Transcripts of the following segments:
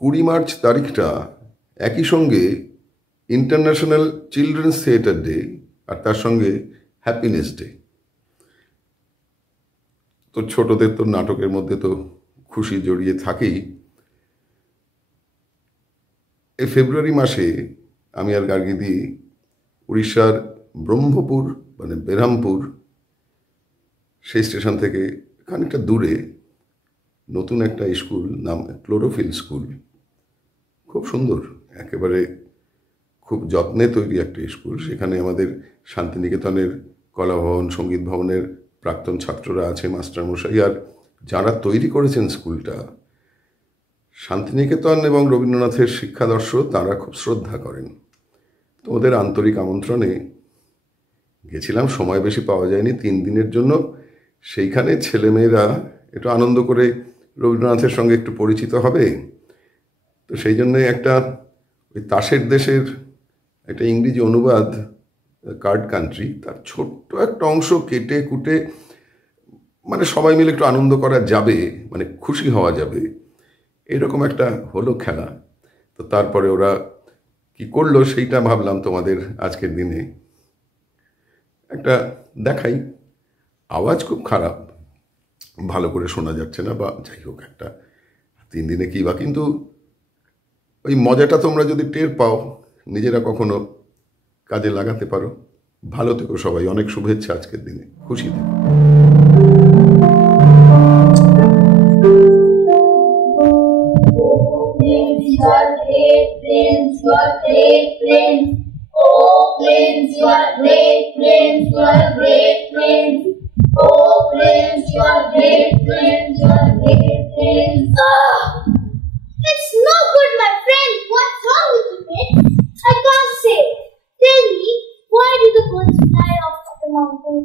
20 March তারিখটা একই সঙ্গে ইন্টারন্যাশনাল চিলড্রেন্স থিয়েটার ডে আর তার সঙ্গে হ্যাপিনেস ডে। তো ছোটদের তো নাটকের মধ্যে তো খুশি জড়িয়ে থাকেই। এই ফেব্রুয়ারি মাসে আমি আর গার্গিদি উড়িষ্যার ব্রহ্মপুর মানে বেরহামপুর সেই স্টেশন থেকে খানিকটা দূরে নতুন একটা স্কুল, নাম ক্লোরোফিল স্কুল, খুব সুন্দর, একেবারে খুব যত্নে তৈরি একটা স্কুল। সেখানে আমাদের শান্তিনিকেতনের কলাভবন, সঙ্গীত ভবনের প্রাক্তন ছাত্ররা আছে, মাস্টারমশাই, আর যারা তৈরি করেছেন স্কুলটা শান্তিনিকেতন এবং রবীন্দ্রনাথের শিক্ষাদর্শ তারা খুব শ্রদ্ধা করেন। তো ওদের আন্তরিক আমন্ত্রণে গেছিলাম, সময় বেশি পাওয়া যায়নি, 3 দিনের জন্য। সেইখানে ছেলেমেয়েরা একটু আনন্দ করে রবীন্দ্রনাথের সঙ্গে একটু পরিচিত হবে। তো সেই জন্যে একটা ওই তাসের দেশের একটা ইংরেজি অনুবাদ, কার্ড কান্ট্রি, তার ছোট্ট একটা অংশ কেটে কুটে মানে সবাই মিলে একটু আনন্দ করা যাবে, মানে খুশি হওয়া যাবে, এরকম একটা হলো খেলা। তো তারপরে ওরা কি করলো সেইটা ভাবলাম তোমাদের আজকের দিনে একটা দেখাই। আওয়াজ খুব খারাপ, ভালো করে শোনা যাচ্ছে না, বা যাই হোক, একটা 3 দিনে কী বা, কিন্তু ওই মজাটা তোমরা যদি টের পাও, নিজেরা কখনো কাজে লাগাতে পারো। ভালো থেকো সবাই, অনেক শুভেচ্ছা আজকের দিনে, খুশি থেকো। Oh Prince, you are great Prince, you are great Prince. Oh Prince, you are great Prince, you are great Prince. Oh, it's no good, my friend. What's wrong with you, Prince? I can't say. Tell me, why do the birds fly off of the mountain?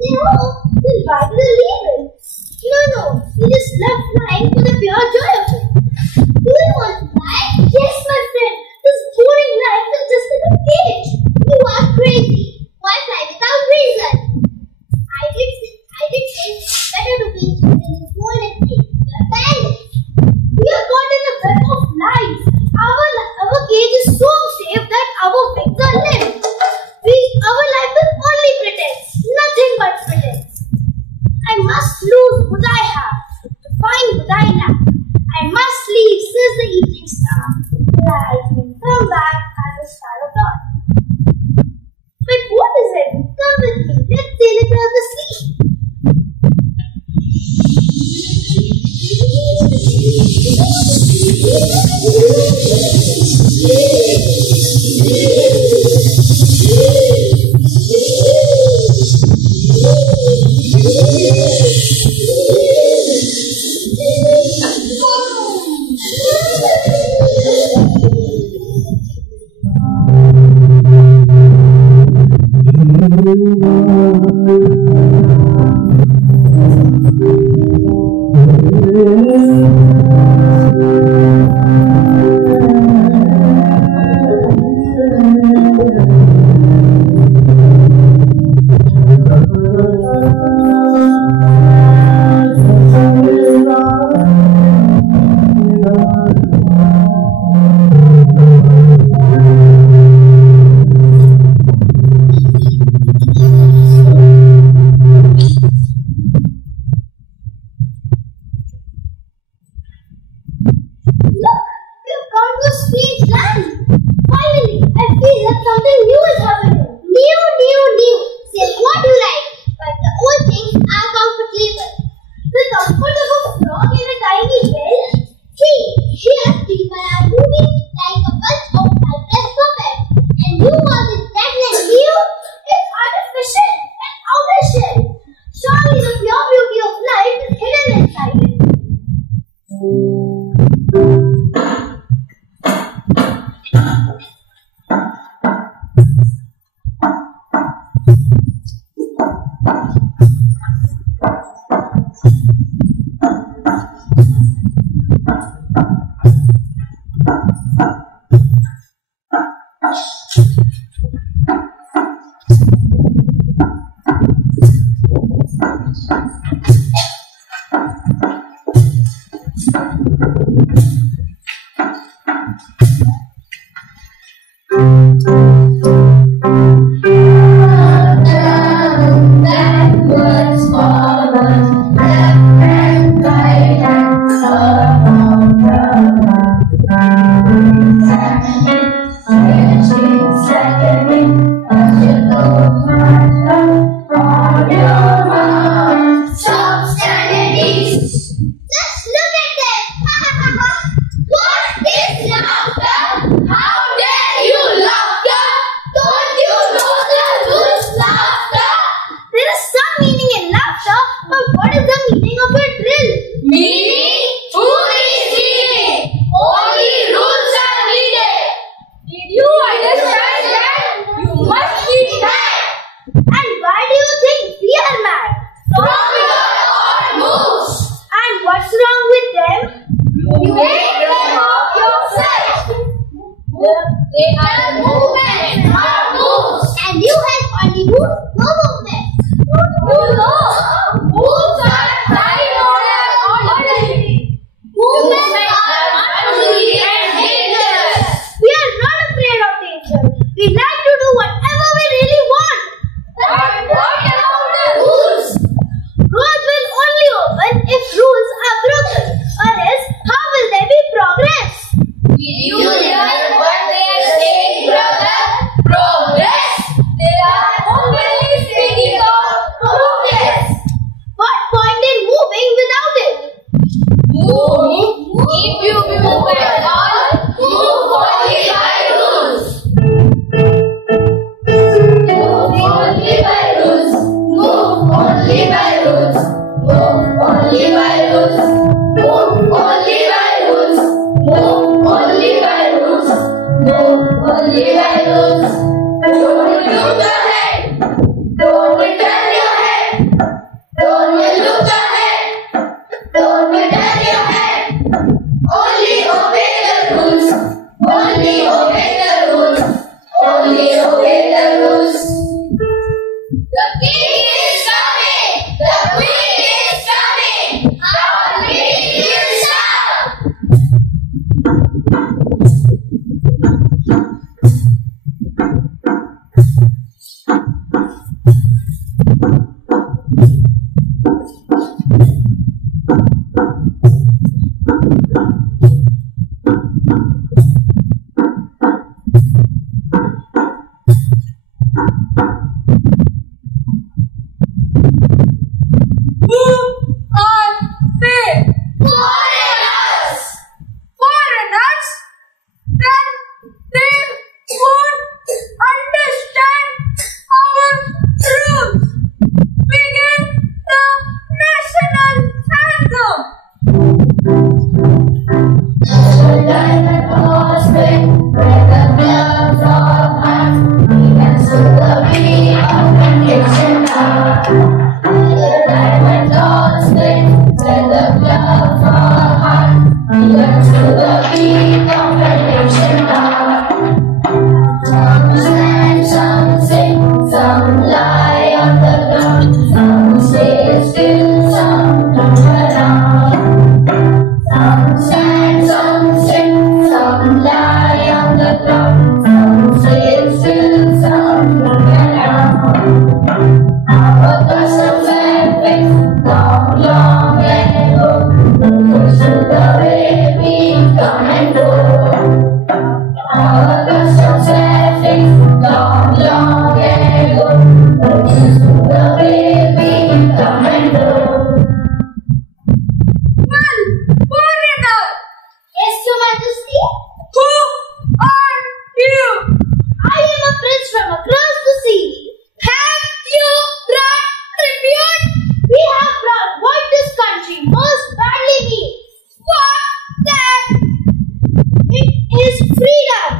They all, then why do they leave it? No, you just love flying for the pure joy of it. Do you want to fly? Yes, my friend. This boring life is just like a cage. You are crazy. Why fly without reason? I did say better to be in the golden cage. The bandits. We are caught in the web of lies. Our cage is so safe that our wings are limp. Our life is only pretense, nothing but pretense. I must lose what I have to find what I lack. I must leave since the evening star. I can come back at the start of dawn. But what is it? Come with me. Let's sail across the sea. They are movements, not moves. And you have only moves, no movements. You know, moves are carried on ordinarily. Movements are unruly and dangerous. We are not afraid of danger. We like to do whatever we really want. But what about the rules? Roads will only open if rules are broken. Or else, how will there be progress? You learn what they are saying, brother? Progress? They are only speaking of progress. What point in moving without it? Move? If you move at all, move only by rules. Move only by rules. Move only by rules. Move only by rules. Move only by rules. Move only by rules. Move only by rules. Don't look ahead. Don't turn your head. Don't look ahead. Don't turn your head. Only obey the rules. Only obey the rules. Only obey the rules. The king is coming. The queen is coming. Our meeting will start. Who are they? Foreigners! Foreigners? Then they won't understand our rules. Begin the national anthem. Diamond horse ring, where the gloves of hands, we dance to the beat of the nation now. The diamond horse ring, where the gloves of hands, we dance to the beat of the nation now. Some stand, some sing, some lie on the ground, some stay still, some look around. Some stand, some sing, some lie on the ground, some stay still, some look around. Our customs and faith, long, long ago, goes to the way we come and go. Our customs and faith, long, long ago, goes to the way we come and go. Well, foreigner! Yes, Your Majesty? Who are you? I am a prince from across the sea. Have you brought tribute? We have brought what this country most badly needs. What then? It is freedom.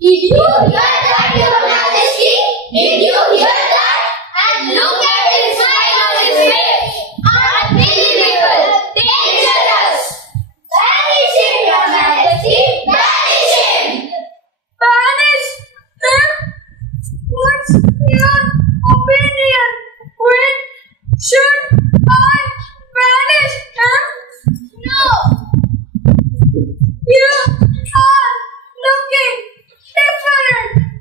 Did you hear that, Your Majesty? Did you hear that? And look at his smile on his face. Unbelievable. Dangerous. Banish him, Your Majesty. Banish him. Banish him? What's your opinion? When should I banish him? No. You are looking different.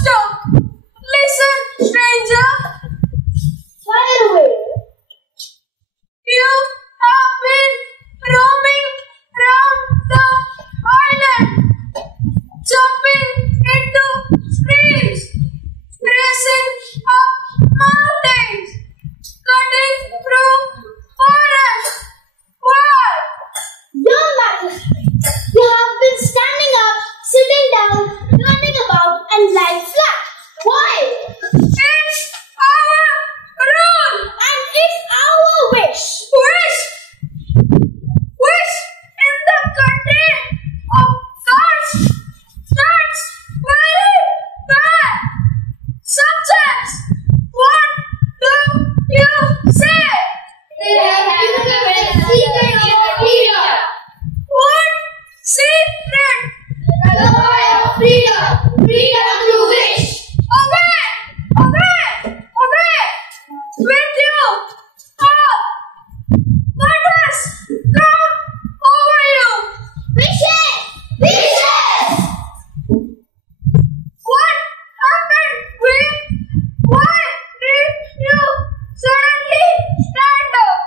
stop. Listen, stranger. Fire away. You have been roaming round the island, jumping into streams, racing up mountains, cutting through forests. Why? Your Majesty, you have been standing up, sitting down, running about, and lying flat. Why? It's our rule. And it's our wish. Wish! Wish in the country of thoughts. That's very bad. Subjects, what do you say? What secret? Freedom to wish. Obey! Obey! Obey! With you! Let us come over you! Wishes! Wishes! What happened, Queen? Why did you suddenly stand up?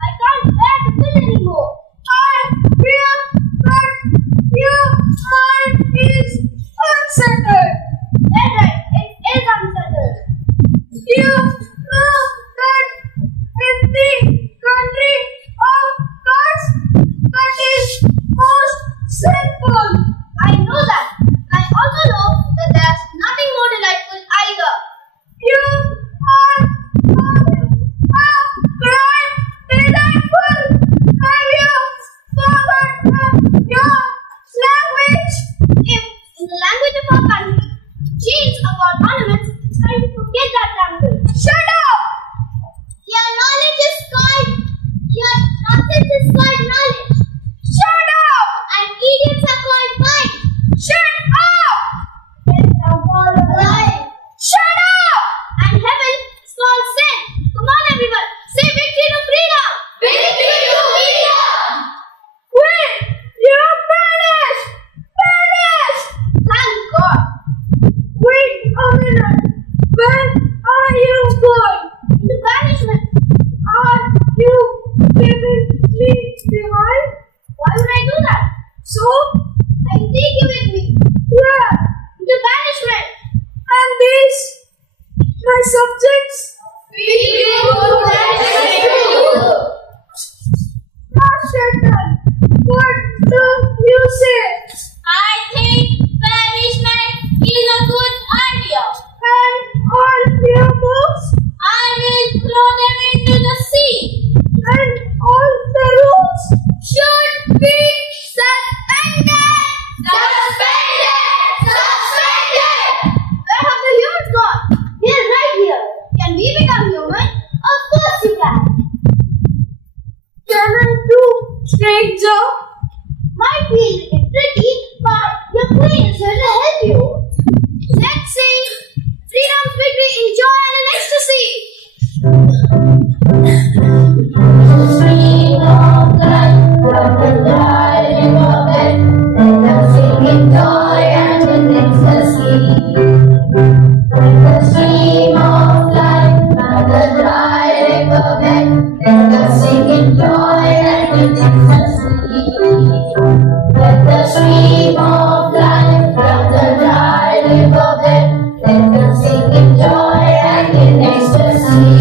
I can't bear to sit anymore. I fear that your mind is unsettled. That's right, it is unsettled. You know that in the country of gods, that is most sinful. I know that. I also know that there's nothing more delightful either. You are calling a crime delightful. Have you forgotten your language? If, in the language of our country, chains about ornaments, try to forget that language. Shut up! Your knowledge is called, your nonsense is called knowledge. Shut up! And idiots are called mind. Shut up! Death are called alive. Shut up! And heaven is called sin. Come on everyone, say victory to freedom. Victory to freedom. Wait! You're banished! Banished! Thank God. Wait a minute! When are you going? Into banishment. Are you leaving me behind? Why would I do that? So, I will take you with me. where? Into banishment. And these, my subjects? We will go to banishment too. Rashatan, what do you say? I think banishment is a good idea. And all your books? I will throw them into the sea. And all the rules? Should be suspended. Suspended. Suspended. Where have the humans gone? They're right here. Can we become human? Of course you can. Can I do, stranger? Might be a little tricky, but your queen is here to help you. Let's sing freedom's victory in joy and in ecstasy. Stream of life from the darling of it, let us sing in joy and in ecstasy. Like the stream of life from the darling of it, let us sing in joy and in ecstasy. Let the stream of life from the dry river bed, let us sing in joy and in ecstasy.